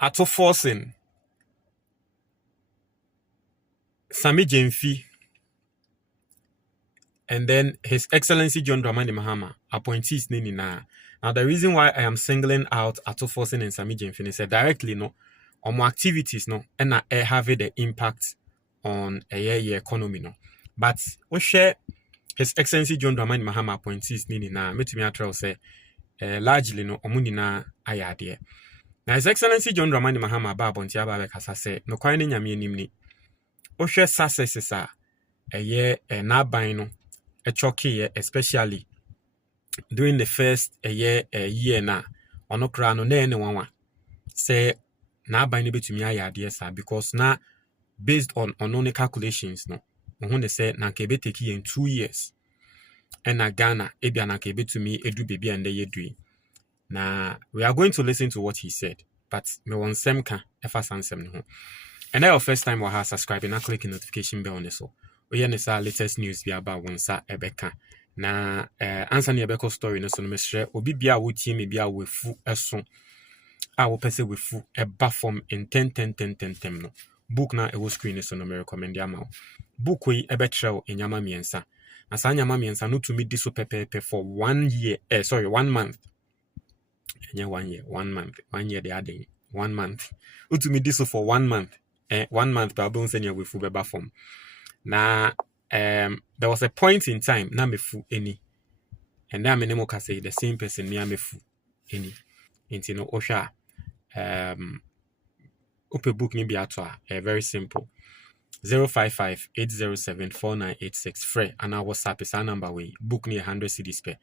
ato forcing Sami Jemfi and then His Excellency John Dramani Mahama appointees nini na. Now the reason why I am singling out Ato Forcing and Sami Jemfi is directly no on more activities no and have the impact on a year economy no. But we share His Excellency John Dramani Mahama appointees nini na metumi atra say largely no omuni na ayade. Now His Excellency John Dramani Mahama ba abonti aba be kasa say no kwan ne nyame anim ni. We share successes a year na ban no a choky especially during the first year na ono kra no na anyone say na ban no betumi ayade sa because na based on onone calculations no who they say na ke be take in 2 years and na Ghana ebia na ke betumi edu baby and dey doing. Now we are going to listen to what he said, but me won sem ka efa sansem no ho. And now first time we have subscribing and click the notification bell on this so we hear our latest news be about one sa ebeka na answer the ebeko story no so no mesre obi bia wo tie me bia we fu eso a wo pese we fu eba form in 10 no book na e wo screen so no me recommend ya ma book we ebetrel enyama miensa na sa nyama miensa no to me this so pepe for 1 year 1 month enya 1 year 1 month 1 year they adding 1 month to me this so for 1 month 1 month babon senior we fu beba form na there was a point in time na me fu any and now me nemo ka say the same person me fu any into no osha open book ni bi ato very simple 055-807-4986 free and our WhatsApp is our number way book near 100 cedis per.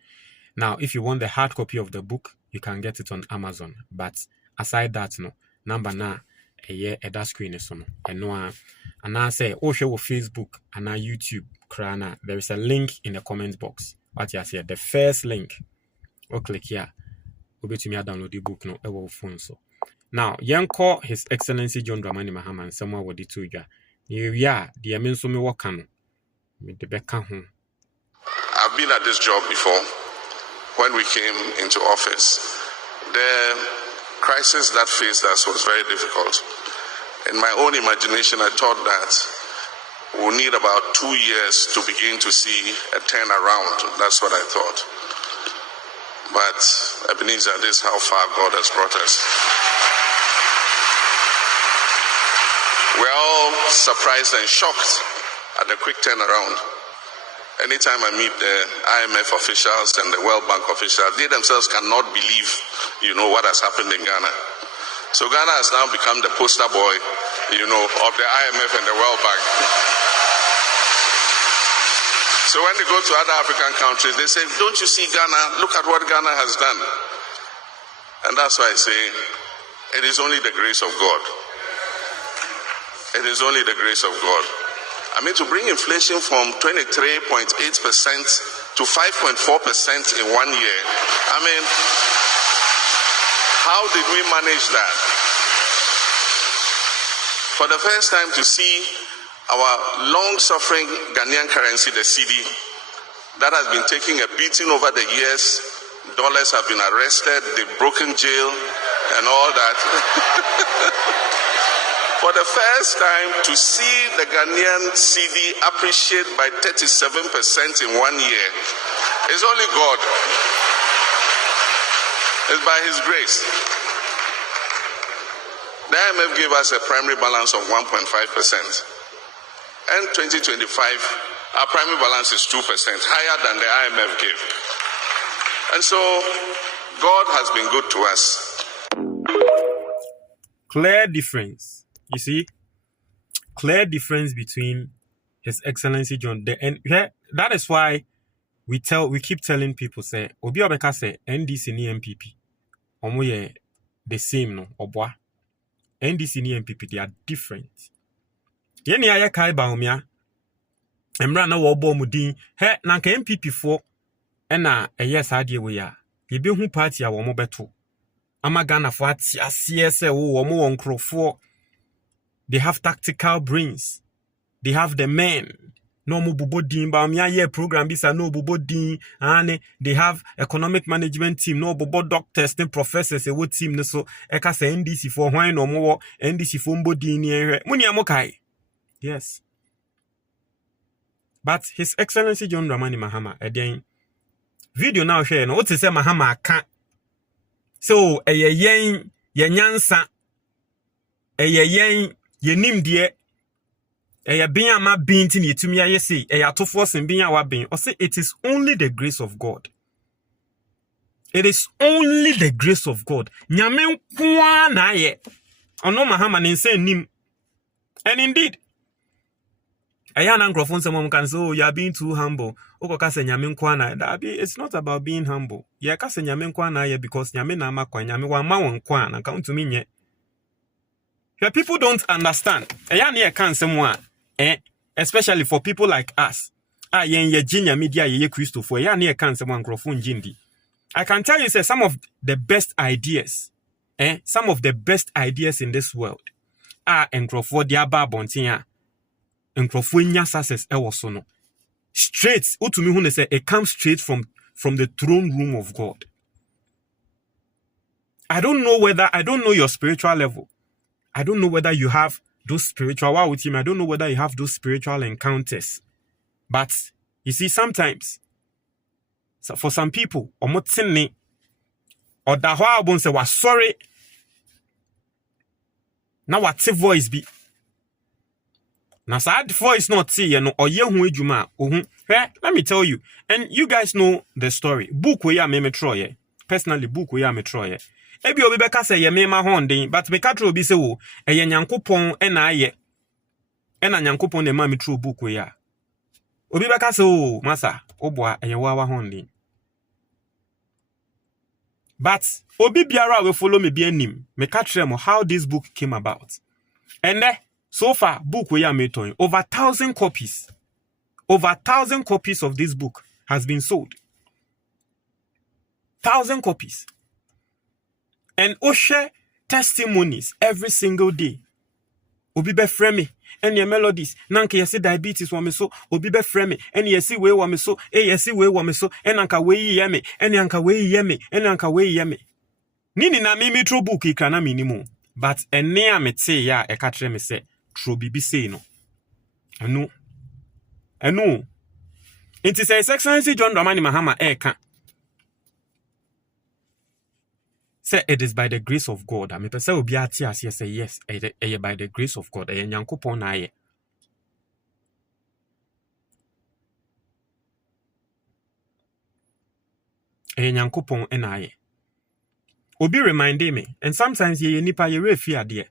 Now if you want the hard copy of the book you can get it on Amazon, but aside that no number na that screen is on and no and I say show Facebook and now YouTube krana there is a link in the comment box what you say the first link or click here will to me download the book no ewo phone so now yanko His Excellency John Dramani Mahama and someone would do ya the amen so me work no me the beka ho. I've been at this job before. When we came into office, the crisis that faced us was very difficult. In my own imagination, I thought that we'll need about 2 years to begin to see a turnaround. That's what I thought. But Ebenezer, this is how far God has brought us. We're all surprised and shocked at the quick turnaround. Anytime I meet the IMF officials and the World Bank officials, they themselves cannot believe, what has happened in Ghana. So Ghana has now become the poster boy, of the IMF and the World Bank. So when they go to other African countries, they say, don't you see Ghana? Look at what Ghana has done. And that's why I say, it is only the grace of God. It is only the grace of God. I mean, to bring inflation from 23.8% to 5.4% in 1 year. I mean, how did we manage that? For the first time to see our long-suffering Ghanaian currency, the CD, that has been taking a beating over the years. Dollars have been arrested, they've broken jail and all that. For the first time to see the Ghanaian CD appreciate by 37% in 1 year. It's only God. It's by His grace. The IMF gave us a primary balance of 1.5%. And 2025, our primary balance is 2%, higher than the IMF gave. And so, God has been good to us. Clear difference. You see? Clear difference between His Excellency John. And that is why we keep telling people, say, Obi Obeka say, NDC ni MPP. Omoye the same, no? Obwa. NDC ni MPP, they are different. Yeni aya kai ba omia. Emra na wo bo mudin. He na nka MPP fo na eye saade we ya. Yebe hu party a wo mo beto. Ama Ghana fo ati ase se wo mo wonkrofo. They have tactical brains. They have the men. no mo bubo din ba me aye program bisa no bubo din ane they have economic management team no bubo doctors and professors e wo team no so e ka say NDC for hwan no mo NDC for mbo din ni ehwe muni amokai. Yes, but His Excellency John Dramani Mahama eden video now share no what say Mahama aka so yen nyansa yen yenimde eya bin ama bin tin yetumi aye sei eya to force bin awa bin o say it is only the grace of God. It is only the grace of God. Nyame kwa na aye ono Mahama ne nse nim. And indeed eya na nkrofo nsem kan say oh you are being too humble. Okoka say nyame kwa na it's not about being humble. Ye ka say nyame kwa na aye because nyame na amakwa nyame wa ma won kwa na ka ntumi nye. The people don't understand. Eya na ye kan nsem a especially for people like us. Yen ye jinya media ye Christopher. Ya ne kan se microphone jindi. I can tell you say some of the best ideas, some of the best ideas in this world are encrofo dia ba bontin a encrofo nya success e woso no. Straight, utumi hu ne say it comes straight from the throne room of God. I don't know your spiritual level. I don't know whether you have those spiritual I don't know whether you have those spiritual encounters. But you see, sometimes so for some people, omotini or da hwa abon say was sorry. Now what voice be? Now sad voice not see no or ye hu ejuma ohun. Let me tell you, and you guys know the story. Book we ya me metroye. Personally, book we ya metroye. Ebi obi beka say ye me ma honden, but me katro obi say wo eye nyankopon e na aye. E na nyankopon ne ma metro book we ya. Obi beka say oh masa oboa eye wa honden. But obi biara we follow me bi anim. Me katre mo how this book came about. And so far book we ya meton over 1,000 copies. Over 1,000 copies of this book has been sold. 1,000 copies. And share testimonies every single day. Obi be frame and your melodies. Nanka yesi diabetes wa me so. Obi be frame and yesi we wa me so. Yesi we wa me so. And anka we yeme. And anka we yeme. And anka we yeme. Nini na mi mitro book ikana minimum. But ene a me te ya e katre me se. Tro bibi say no. Anu. It is His Excellency John Dramani Mahama eka. Say it is by the grace of God. I mean, person will be at say yes, by the grace of God. Nyankopon na ye. Nyankopon na ye. Obi reminded me, and sometimes ye nipa ye refi ade.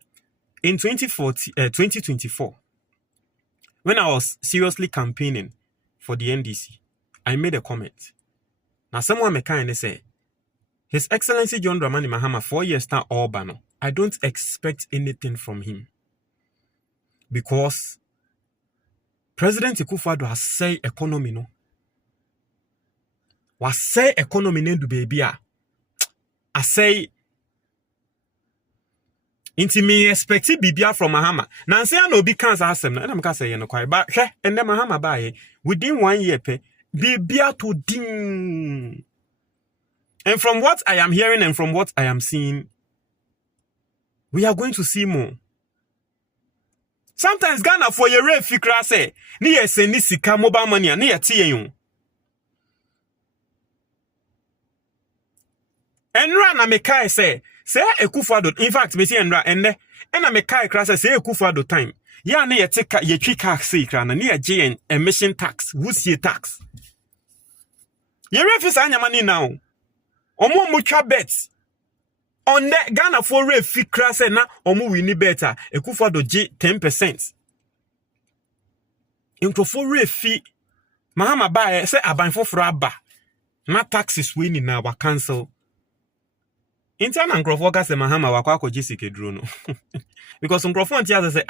In 2024, when I was seriously campaigning for the NDC, I made a comment. Now someone may kind say, His Excellency John Dramani Mahama 4 years now Albano. I don't expect anything from him. Because President Akufo-Addo has said economy no. Was say economy no do baby a. I say inti me expect bibia from Mahama. Na say no be cancer asem na me ka say no kwai ba hwe ende Mahama ba ye within 1 year pe bibia to ding. And from what I am hearing and from what I am seeing, we are going to see more. Sometimes Ghana for your rare fikra say, ni ye send sika mobile money ni ye tie yun. Enra na mekai say Akufo-Addo. In fact, me see enra enne na mekai kra say Akufo-Addo time. Ya na ye tika ye twi tax say kra na ni ye gye emission tax, wusie tax. Ye refi sa anyama ni now. Omo mucha bet. On the Ghana for re fikra se na omo wini better. Akufo-Addo G 10%. Inkofo re fi Mahama ba say aban foforo aba. Na taxes we ni na wa cancel. Interna nkrofo ka se Mahama wakwa akoji sikeduro no. Because nkrofo ntia say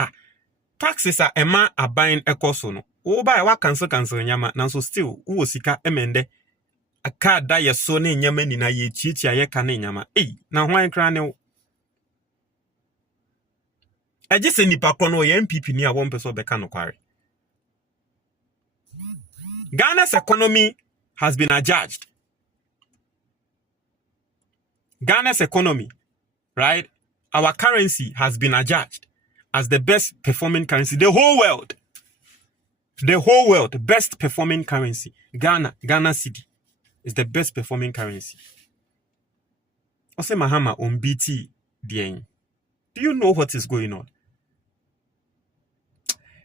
taxes are ema aban ekoso no. Wo ba wa cancel nyama na so still wo sika emende. Aka da ye so ne nyama ni na ye chichia ye ka ne nyama na hwan kra ne eje se nipa kro no ye MPP ni a won peso be ka no kware Ghana's economy has been adjudged. Ghana's economy, right? Our currency has been adjudged as the best performing currency. The whole world, best performing currency. Ghana cedi is the best performing currency. Ose Mahama on BT DN. Do you know what is going on?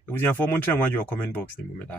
It was your former your comment box in the moment.